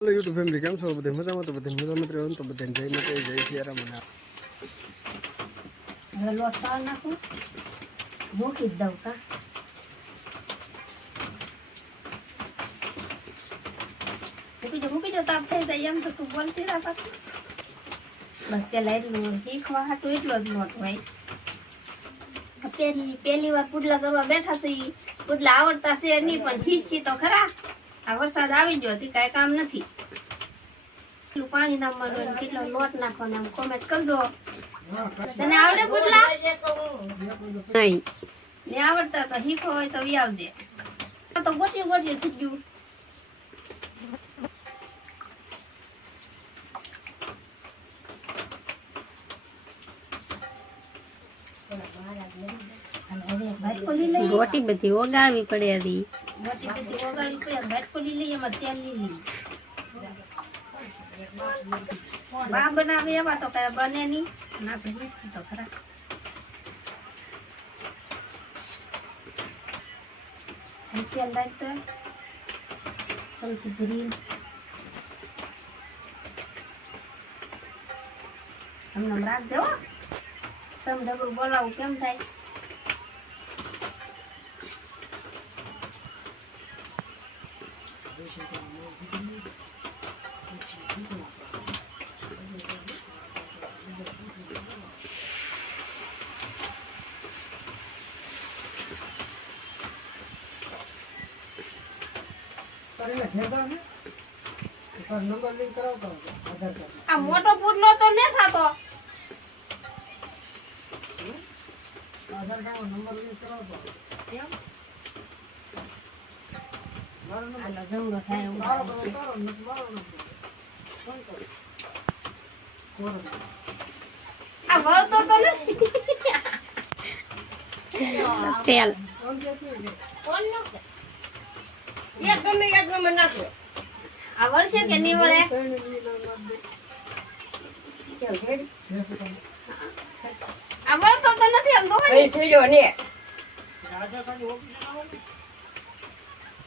Hello YouTube family કેમ છો? બધે મજામાં? તો બધે મજામાં જ રહેવાનું તો બધાને જય માતા જય સિયારામ અને લોટ પાડ નાખું. મૂકી દઉં કા? મૂકી દો તાપ થઈ જાય એમ તો તું બોલતી રાખ પાછી. બસ પેલા એટલું શીખવા હાટું એટલો જ નોટ હોય. પહેલી વાર પુડલા કરવા બેઠા છે પુડલા આવડતા છે નહીં, પણ ખીચી તો ખરા. આ વરસાદ આવી ગયો હતી કાંઈ કામ નથી. કેટલું પાણી નાખવાનું અને કેટલો લોટ નાખવાનો આમ કોમેન્ટ કરજો. તને આવડે પુડલા? નહીં. ને આવડતા તો શીખો હોય તો આવજે. તો ગોટિયું ગોટિયું થઈ ગયું. ગોટી બધી ઓગાળવી પડે હતી ગોટી બધી ઓગાળી લઈએ કઈ ગ્રીન તમને રાખજો સમ ડબલું બોલાવું કેમ થાય નંબર લિંક કરાવતા આધાર કાર્ડ આ મોટો પુટલો તો ને થતો. આધાર કાર્ડ નંબર લિંક કરાવતો. આનો જવરો થાય એવું આ વળતો તો નથી તેલ ગમે એક ગમે નાખો આ વળશે કે નહીં વળે આ વળતો તો નથી આમ ગોવા ને.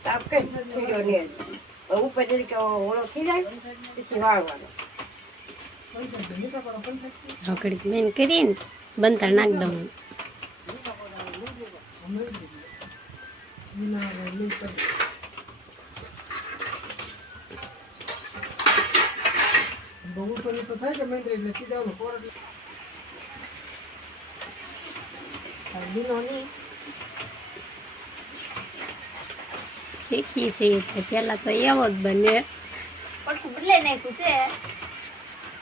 આધાર કાર્ડ ઓફિસ આવો ને. પૈસા દે જાય કરો પૈસા રોકડી મેન કરીને બંતર નાખ દઉં. બહુ તો તો થાય કે મેં લીલો નહીં શીખી છે એટલે પહેલાં તો એવો જ બને. પડખું બદલાઈ નાખ્યું છે.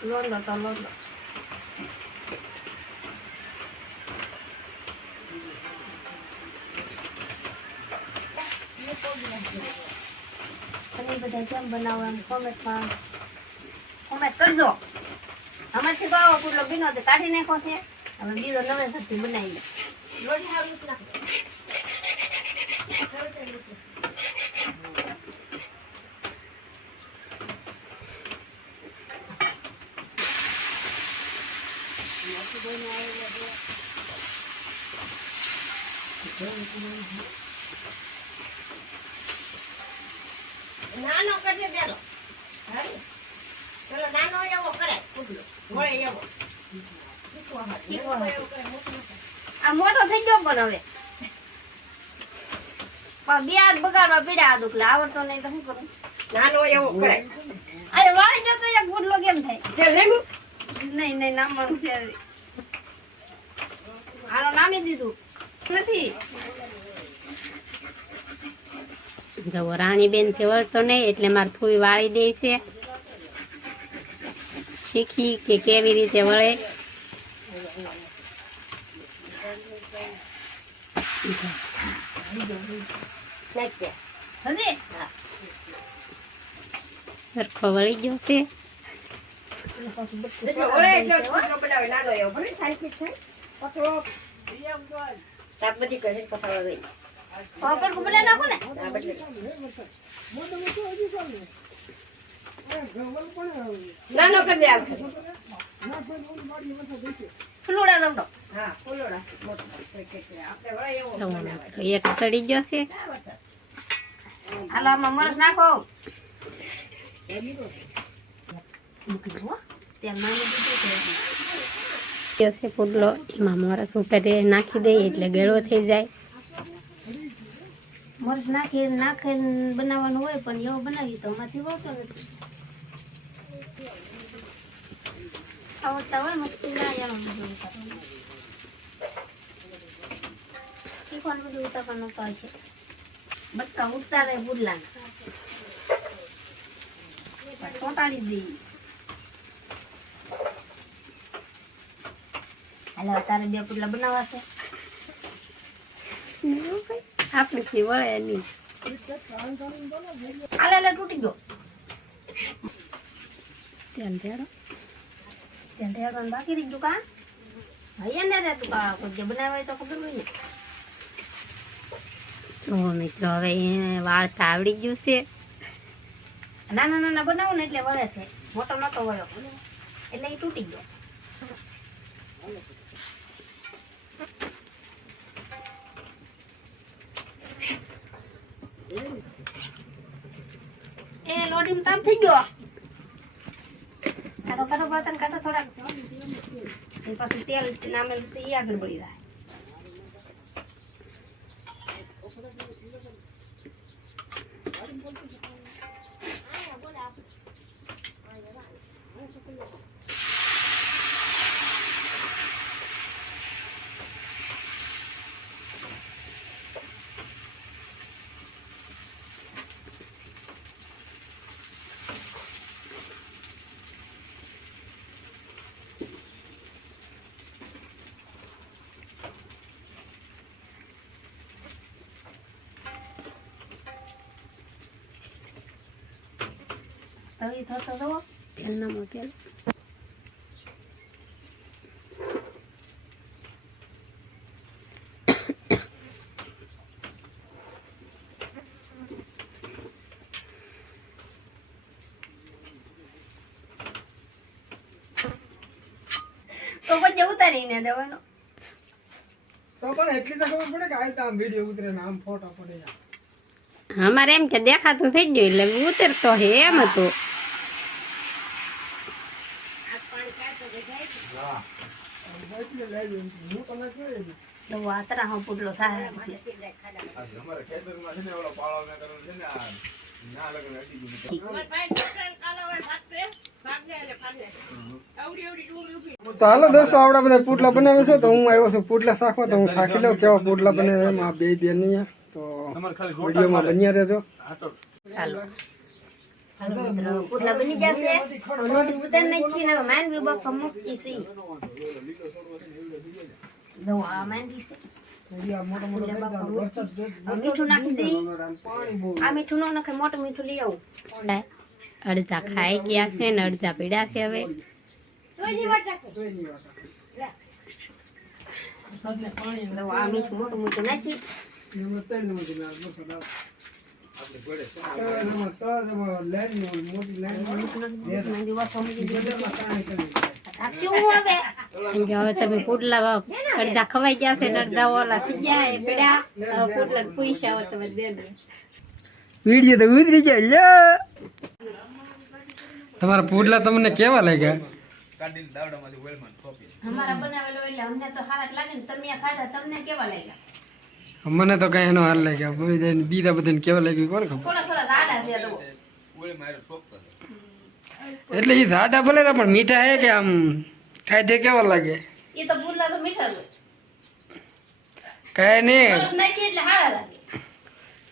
લોંદો તો લોંદો તમે બધા કેમ બનાવો એમ કોમેન્ટમાં? કોમેન્ટ કરજો. આમાંથી તો પૂરો ભીનો બીનો તે કાઢી નાખો છે. હવે બીજો નવે સરથી બનાવી લે લોટ સારું નાખો. નાનો કરજે પેલો પેલો નાનો એવો એવો. આ મોટો થઈ ગયો પણ હવે. પણ બે હાથ બગાડવા પીડા આ દુખલા. આવડતો નહીં તો શું કરું? નાનો એવો કરે અરે વાળી જતો એક ગુડલો કેમ થાય? નહીં નહીં નામવાનું છે. હાલો નામી દીધું. નથી. જવો રાણીબેનથી વળતો નહીં એટલે મારે ફૂઈ વાળી દે છે. શીખી કે કેવી રીતે વળે. સરખો વળી ગયો છે. વળે એટલે બનાવે નાનો એવો. ભલે થાય છે. તાપ બધી. પાપડ નાખો ને આ ફૂલોડા હા ફૂલોડા. મોટો. આપણે વળે એવો એક સડી ગયો છે હાલો આમાં મરસ નાખો મૂકી દો હો. તેલ માંગી દીધું છે પુડલો, એમાં મોરસ ઉપર નાખી દઈએ એટલે ગળો થઈ જાય. મોરસ નાખી, નાખીને બનાવવાનું હોય પણ એવો બનાવી તો એમાંથી વળતો નથી. આવડતા હોય મસ્તી ના ઉતારવાનું શીખવાનું બધું ઉતારવાનું હોય છે. બટકા ઉતારે પુડલા ચોંટાડી દઈ હાલો તારે બે પુડલા બનાવાશે આપણેથી વળે નહીં. હાલે હાલે તૂટી ગયો. તેલ રેડો ત્યાં ઢેરવાનું બાકી રહી ગયું કા? ભાઈ ને રે તું કા? કોઈ જે બનાવે તો ખબર હોય ને. જો મિત્રો હવે વાળતા આવડી ગયું છે. નાના નાના બનાવો ને એટલે વળે છે. મોટો નતો વળ્યો. એટલે એ તૂટી ગયો. એ લોડીમ તામ થઈ ગયો. કાઢો કાઢો બતન કાઢો થોડાક. પાછું તેલ નામેલું છે એ આગળ બળી જાય. તવી થતો જવો. તેલ નામો તેલ. તો પછી ઉતારીને દેવાનો. તો પણ એટલી તો ખબર પડે કે આ આમ વીડિયો ઉતરે ને આમ ફોટો પડે. અમારે એમ કે દેખાતું થઈ ગયું એટલે ઉતરતો હે એમ હતું એટલે લઈ જવું હું તમને જોઈ લીધું. તો વાતરા હા પુડલો થાય એટલે ખેતરમાં છે ને ઓલો પાળો મેં કરેલો છે ને ના લગન અડી ગયું તો. અમારે પાસે છોકરાને કાલો હોય ભાત છે, ભાત લે એટલે ભાત લે. આવડી આવડી ડુંગળી ઊભી. તો હાલો દોસ્તો આવડા બધા પુટલા બનાવે છે તો હું આવ્યો છું પુટલા શાખવા તો હું શાખી લઉં કેવા પુટલા બનાવે એમ આ બે બેન નહીં તો તમારે ખાલી વિડીયોમાં બન્યા રહેજો ચાલો પુડલા બની જશે લોટી ઉતારી નાખી ને માન બી બાપા મૂકી અડધા ખાઈ ગયા છે ને અડધા પીડા છે હવે આ મોટું મીઠું હવે તમે પુડલા અડધા ખવાઈ ગયા છે અડધા ઓલા થઈ ગયા એ પીડા પુડલા પૂછ્યા તમે વીડિયો તો ઉતરી જાય લ્યો તમારા પુડલા તમને કેવા લાગ્યા અમારા બનાવેલો એટલે અમને તો સારા લાગે ને તમે ખાધા તમને કેવા લાગ્યા? મને તો કઈ એનો હાલ લાગ્યો. બીજા બધાને કેવા લાગ્યું કોને ખબર. એટલે એ ધાડા ભલે ને પણ મીઠા હે કે આમ ખાઈ તે કેવા લાગે? એ તો પુરલા તો મીઠા કાંઈ નહીં.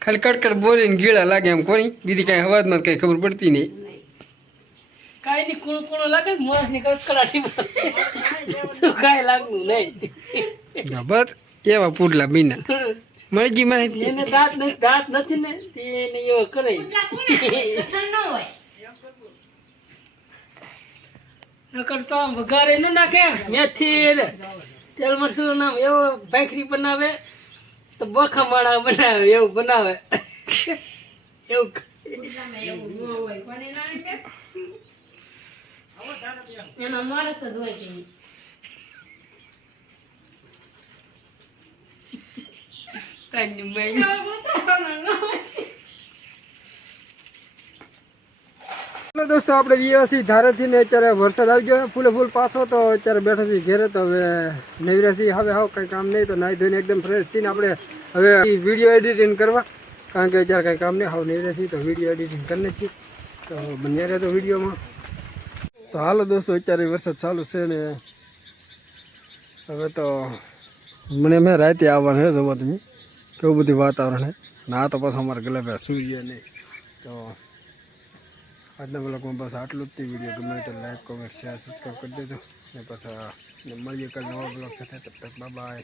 ખાલી કડકડ બોલીને ગીળા લાગે એમ કોની? બીજી કાંઈ અવાજમાં કઈ ખબર પડતી નહીં. કાંઈ નહીં કૂણું કૂણું લાગે ને માણસની કડકડાટી શું કાંઈ લાગતું નહીં. બસ એવા પુડલા બીના? મળજી માહિતી એને દાંત નથી દાંત નથી ને એને એવો કરે. નકર તો વઘારે ન નાખે મેથી ને તેલ મરસું નામ એવો ભાખરી બનાવે તો બોખા માળા બનાવે એવું બનાવે. એવું એમાં મોરસ જ હોય નહીં ચાલો દોસ્તો આપણે વીએસસી ધારેથી ને અત્યારે વરસાદ આવી ગયો ફૂલે ફૂલ પાછો તો અત્યારે બેઠો છીએ ઘેરે તો હવે નવરાશી હવે હવે કંઈ કામ નહીં તો નાહી ધોઈને એકદમ ફ્રેશ થઈને આપણે હવે વીડિયો એડિટિંગ કરવા કારણ કે અત્યારે કંઈ કામ નહીં હાવ નવરાશી તો વીડિયો એડિટિંગ કરી છીએ તો બન્યા રહે તો વિડીયોમાં તો હાલો દોસ્તો અત્યારે વરસાદ ચાલુ છે ને હવે તો મને મેં રાતે આવવાનું છે જોવા તમે કેવું બધું વાતાવરણ છે ના, તો પછી અમારે ગલે ભાઈ સૂર્ય નહીં. તો આજના બ્લોગમાં બસ આટલું જ તે વીડિયો ગમે તો લાઈક કોમેન્ટ શેર સબસ્ક્રાઈબ કરી દેજો. ને પછી મળીએ કાલે નવા બ્લોગ સાથે. તબ તક બાય